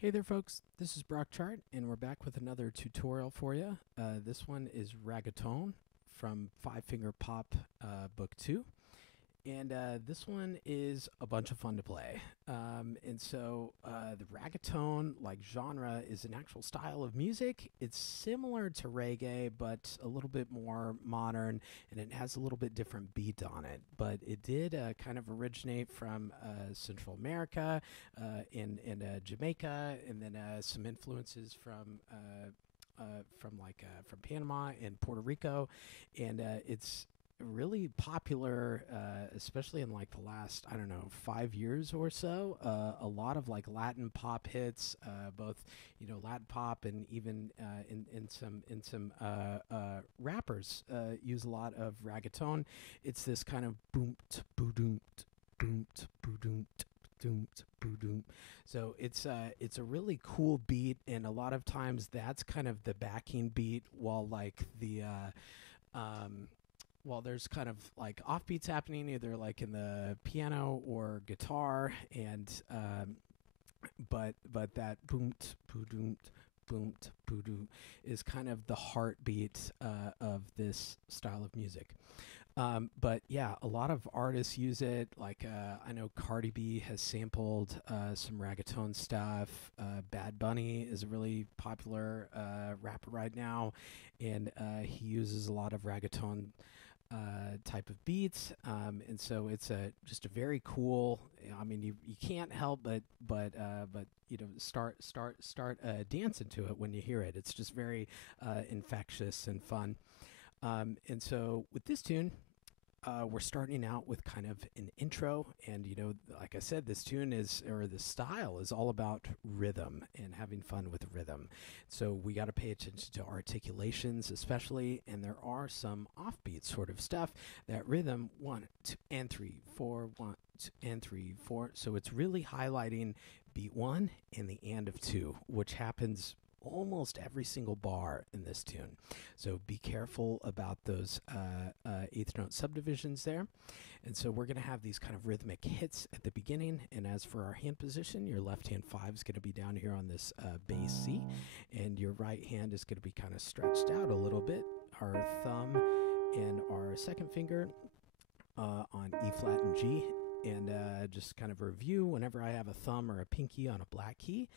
Hey there folks, this is Brock Chart and we're back with another tutorial for you. This one is Reggaeton from Five Finger Pop Book 2. And this one is a bunch of fun to play. The reggaeton, like genre, is an actual style of music. It's similar to reggae, but a little bit more modern, and it has a little bit different beat on it. But it did kind of originate from Central America and Jamaica, and then some influences from Panama and Puerto Rico, and it's really popular, especially in like the last, I don't know, 5 years or so. A lot of like Latin pop hits, both Latin pop and even in some rappers use a lot of reggaeton. It's this kind of boom boo doom boom boo doom doom boo doom. So it's a really cool beat, and a lot of times that's kind of the backing beat while like well, there's kind of like offbeats happening either like in the piano or guitar, and but that boom boo is kind of the heartbeat of this style of music. But yeah, a lot of artists use it. Like I know Cardi B has sampled some reggaeton stuff. Bad Bunny is a really popular rapper right now, and he uses a lot of reggaeton type of beats, and so it's just a very cool. I mean, you can't help but start dancing to it when you hear it. It's just very infectious and fun. And so with this tune, we're starting out with kind of an intro, and like I said, this tune is, or the style is all about rhythm and having fun with rhythm. So we got to pay attention to articulations, especially, and there are some offbeat sort of stuff. That rhythm, 1, 2, and 3, 4, 1, 2, and 3, 4. So it's really highlighting beat 1 and the and of 2, which happens almost every single bar in this tune. So be careful about those eighth note subdivisions there. And so we're going to have these kind of rhythmic hits at the beginning. And as for our hand position, your left hand 5 is going to be down here on this bass C, and your right hand is going to be kind of stretched out a little bit. Our thumb and our second finger on E flat and G. And just kind of review, whenever I have a thumb or a pinky on a black key,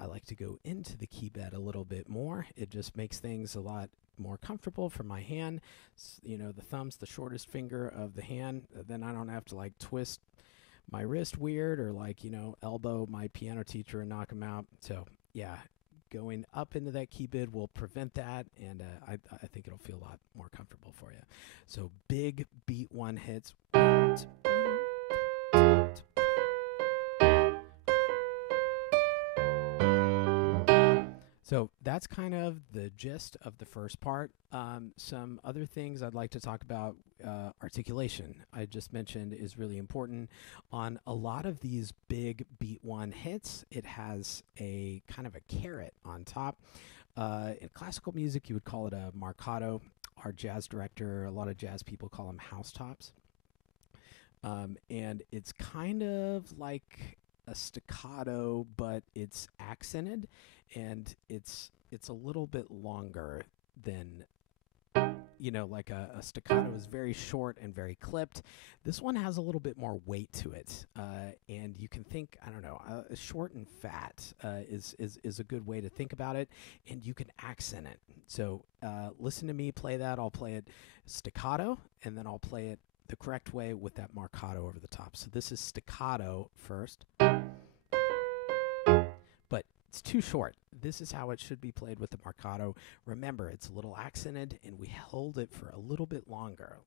I like to go into the key bed a little bit more. It just makes things a lot more comfortable for my hand. The thumb's the shortest finger of the hand. Then I don't have to like twist my wrist weird or like, elbow my piano teacher and knock him out. So yeah, going up into that key bed will prevent that, and I think it'll feel a lot more comfortable for you. So big beat 1 hits. So that's kind of the gist of the first part. Some other things I'd like to talk about. Articulation, I just mentioned, is really important. On a lot of these big beat 1 hits, it has a kind of a caret on top. In classical music, you would call it a marcato. Our jazz director, a lot of jazz people call them house tops. And it's kind of like a staccato, but it's accented, and it's a little bit longer than like a staccato is very short and very clipped. This one has a little bit more weight to it, and you can think, I don't know, short and fat is a good way to think about it, and you can accent it. So listen to me play that. I'll play it staccato, and then I'll play it the correct way with that marcato over the top. So this is staccato first, but it's too short. This is how it should be played with the marcato. Remember, it's a little accented, and we hold it for a little bit longer,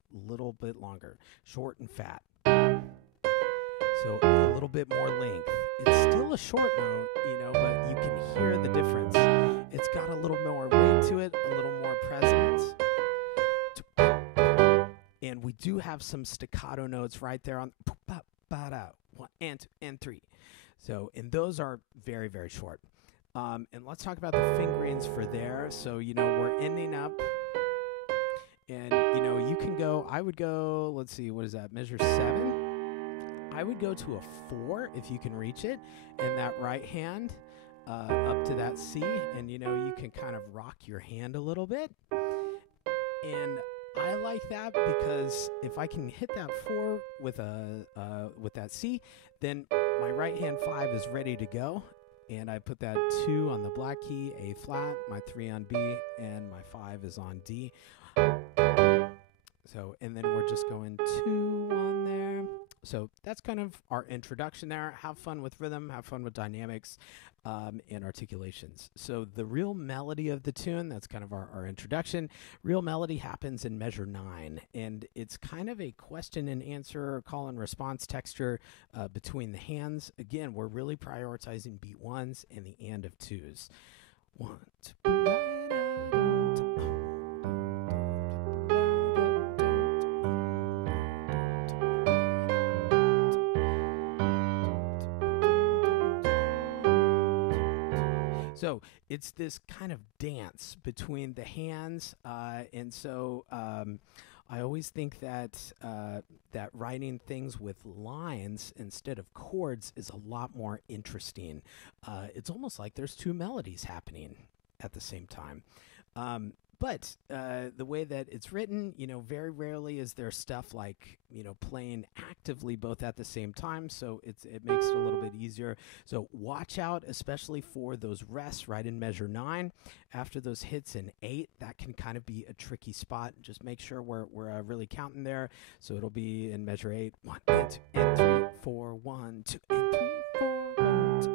short and fat. So a little bit more length. It's still a short note, but you can hear the difference. It's got a little more weight to it, a little more presence. And we do have some staccato notes right there on 1 and 2 and 3. So, and those are very, very short. And let's talk about the fingerings for there. So, we're ending up, and, you can go, I would go, let's see, what is that, measure 7? I would go to a 4 if you can reach it, and that right hand up to that C, and you can kind of rock your hand a little bit. And I like that because if I can hit that 4 with that C, then my right hand 5 is ready to go. And I put that 2 on the black key, A flat, my 3 on B, and my 5 is on D. So, and then we're just going 2 on there. So that's kind of our introduction there. Have fun with rhythm, have fun with dynamics, and articulations. So the real melody of the tune, that's kind of our introduction. Real melody happens in measure 9, and it's kind of a question and answer, call and response texture between the hands. Again, we're really prioritizing beat 1s and the and of 2s. 1, 2. So it's this kind of dance between the hands, and so I always think that that writing things with lines instead of chords is a lot more interesting. It's almost like there's 2 melodies happening at the same time. But the way that it's written, very rarely is there stuff like, playing actively both at the same time. So it makes it a little bit easier. So watch out, especially for those rests right in measure 9. After those hits in 8, that can kind of be a tricky spot. Just make sure we're really counting there. So it'll be in measure 8, 1 and 2 and 3, 4, 1, 2 and 3, 4, 1, 2.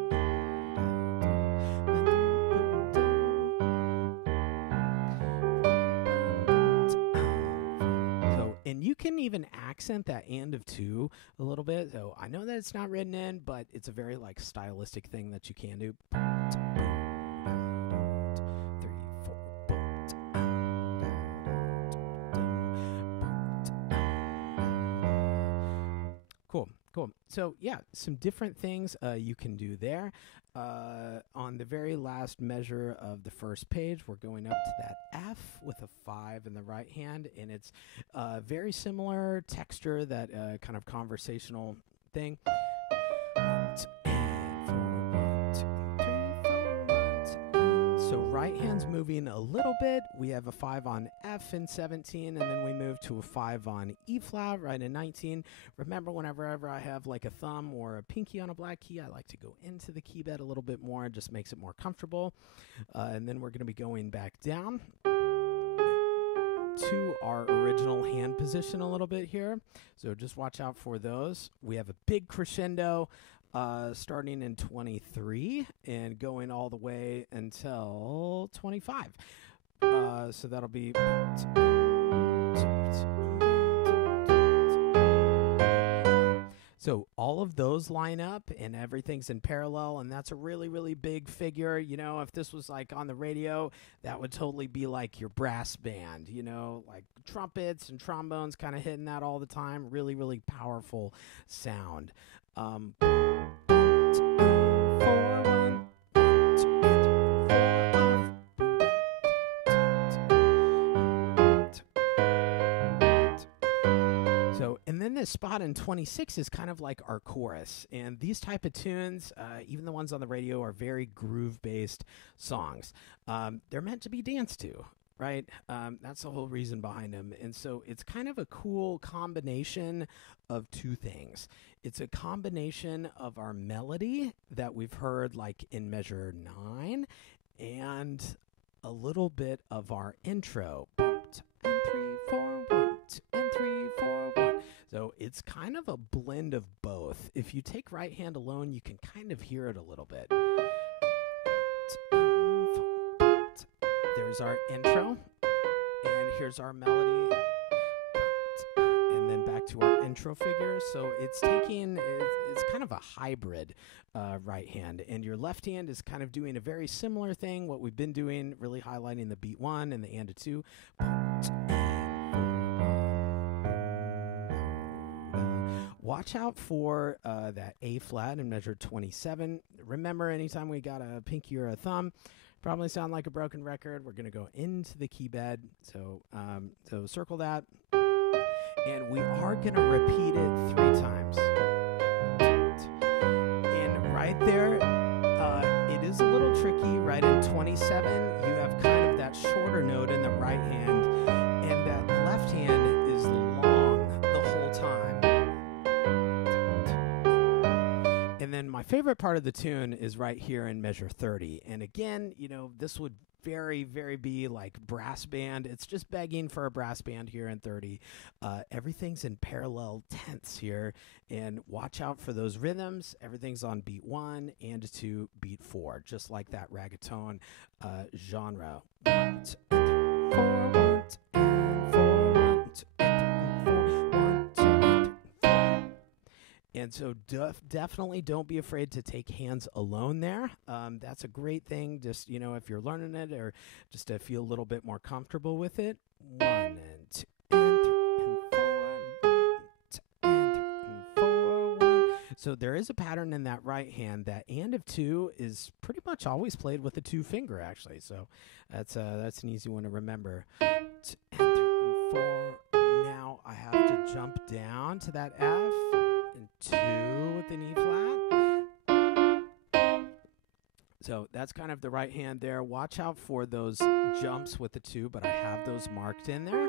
And you can even accent that and of 2 a little bit. So I know that it's not written in, but it's a very stylistic thing that you can do. 3, 4. Cool. So yeah, some different things you can do there. On the very last measure of the first page, we're going up to that F with a 5 in the right hand, and it's very similar texture, that kind of conversational thing. 1, 2, and 4, 1, 2, and 3, 4, 1, 2. So right hand's moving a little bit. We have a 5 on F in 17, and then we move to a 5 on E flat right in 19. Remember, whenever I have like a thumb or a pinky on a black key, I like to go into the key bed a little bit more. It just makes it more comfortable. And then we're going to be going back down to our original hand position a little bit here. So just watch out for those. We have a big crescendo starting in 23 and going all the way until 25. So that'll be... So all of those line up and everything's in parallel, and that's a really, really big figure. If this was like on the radio, that would totally be like your brass band, like trumpets and trombones kind of hitting that all the time. Really, really powerful sound. And then this spot in 26 is kind of like our chorus. And these type of tunes, even the ones on the radio, are very groove-based songs. They're meant to be danced to, right? That's the whole reason behind them. And so it's kind of a cool combination of 2 things. It's a combination of our melody that we've heard like in measure 9 and a little bit of our intro. 1, 2, and 3, 4, 1, 2, and 3, 4, 1. So it's kind of a blend of both. If you take right hand alone, you can kind of hear it a little bit. There's our intro, and here's our melody, and then back to our intro figure. So it's kind of a hybrid right hand, and your left hand is kind of doing a very similar thing, what we've been doing, really highlighting the beat 1 and the and a 2. Watch out for that A flat in measure 27. Remember, anytime we got a pinky or a thumb, probably sound like a broken record. We're going to go into the key bed. So circle that. And we are going to repeat it 3 times. And right there, it is a little favorite part of the tune is right here in measure 30. And again, this would very be like brass band. It's just begging for a brass band here in 30. Everything's in parallel tenths here, and watch out for those rhythms. Everything's on beat 1 and to beat 4, just like that reggaeton genre. 1, 2, 3, 4, 1, 2, 4, 1, 2, 3, 4, 1, 2, 3, 4. And so definitely don't be afraid to take hands alone there. That's a great thing, just, if you're learning it or just to feel a little bit more comfortable with it. 1 and 2 and 3 and 4 and 1, 2 and 3 and 4, 1. So there is a pattern in that right hand. That and of 2 is pretty much always played with a 2 finger, actually. So that's an easy one to remember. 2 and 3 and 4. Now I have to jump down to that F. And 2 with an E flat. So that's kind of the right hand there. Watch out for those jumps with the 2, but I have those marked in there.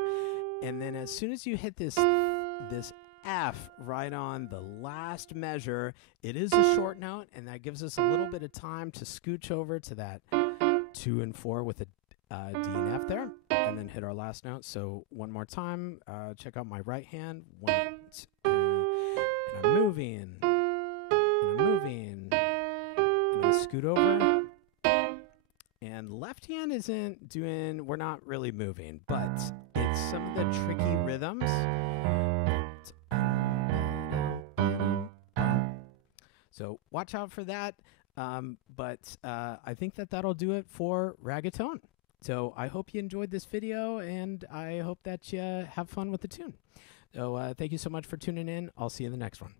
And then as soon as you hit this F right on the last measure, it is a short note, and that gives us a little bit of time to scooch over to that 2 and 4 with a D and F there, and then hit our last note. So one more time, check out my right hand. 1, 2, and I'm moving, and I scoot over. And left hand isn't doing, we're not really moving, but it's some of the tricky rhythms. So watch out for that. But I think that'll do it for Reggaeton. So I hope you enjoyed this video, and I hope that you have fun with the tune. So thank you so much for tuning in. I'll see you in the next one.